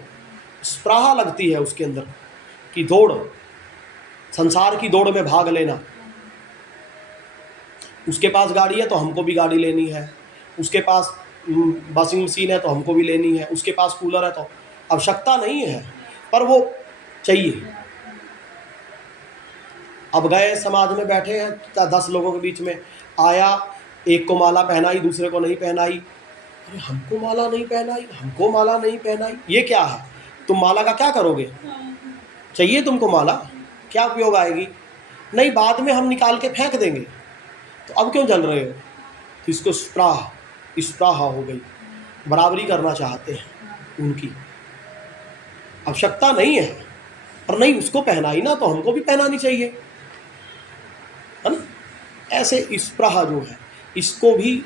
स्पृहा लगती है उसके अंदर कि दौड़, संसार की दौड़ में भाग लेना। उसके पास गाड़ी है तो हमको भी गाड़ी लेनी है, उसके पास वॉशिंग मशीन है तो हमको भी लेनी है, उसके पास कूलर है तो आवश्यकता नहीं है पर वो चाहिए। अब गए समाज में बैठे हैं 10 लोगों के बीच में, आया एक को माला पहनाई दूसरे को नहीं पहनाई, अरे हमको माला नहीं पहनाई, हमको माला नहीं पहनाई, ये क्या है? तुम माला का क्या करोगे? चाहिए तुमको माला, क्या उपयोग आएगी? नहीं, बाद में हम निकाल के फेंक देंगे, तो अब क्यों जल रहे हो? तो इसको स्पृहा हो गई, बराबरी करना चाहते हैं, उनकी आवश्यकता नहीं है पर नहीं उसको पहनाई ना तो हमको भी पहनानी चाहिए, है ना। ऐसे स्पृहा जो है इसको भी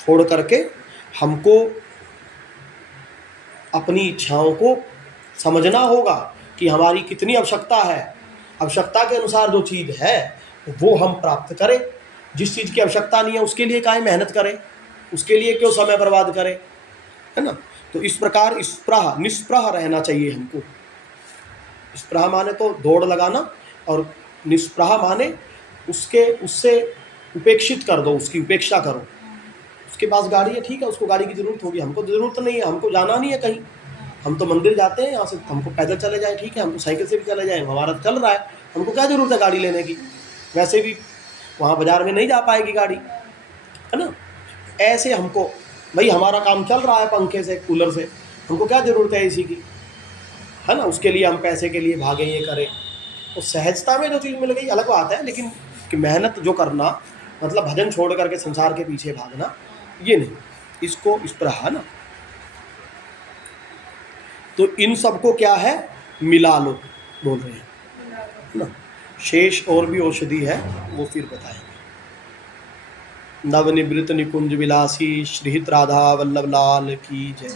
छोड़ करके हमको अपनी इच्छाओं को समझना होगा कि हमारी कितनी आवश्यकता है, आवश्यकता के अनुसार जो चीज़ है वो हम प्राप्त करें। जिस चीज़ की आवश्यकता नहीं है उसके लिए काहे मेहनत करें, उसके लिए क्यों समय बर्बाद करें, है ना। तो इस प्रकार स्पृहा, निष्पृह रहना चाहिए हमको। स्पृहा माने तो दौड़ लगाना, और निष्पृह माने उससे उपेक्षित कर दो, उसकी उपेक्षा करो। उसके पास गाड़ी है, ठीक है, उसको गाड़ी की ज़रूरत होगी, हमको ज़रूरत नहीं है, हमको जाना नहीं है कहीं, हम तो मंदिर जाते हैं, यहाँ से हमको पैदल चले जाएं, ठीक है, हम तो साइकिल से भी चले जाएं, हमारा चल रहा है, हमको क्या ज़रूरत है गाड़ी लेने की, वैसे भी वहाँ बाज़ार में नहीं जा पाएगी गाड़ी, है ना। ऐसे हमको भाई हमारा काम चल रहा है पंखे से, कूलर से, हमको क्या ज़रूरत है एसी की, है ना। उसके लिए हम पैसे के लिए भागें, ये करें। तो सहजता में जो चीज़ मिल गई अलग बात है, लेकिन कि मेहनत जो करना, मतलब भजन छोड़ करके संसार के पीछे भागना, ये नहीं, इसको स्पृहा ना। तो इन सबको क्या है, मिला लो बोल रहे हैं ना। शेष और भी औषधि है वो फिर बताएंगे। नवनिवृत्त निकुंज विलासी श्रीहित राधा वल्लभ लाल की जय।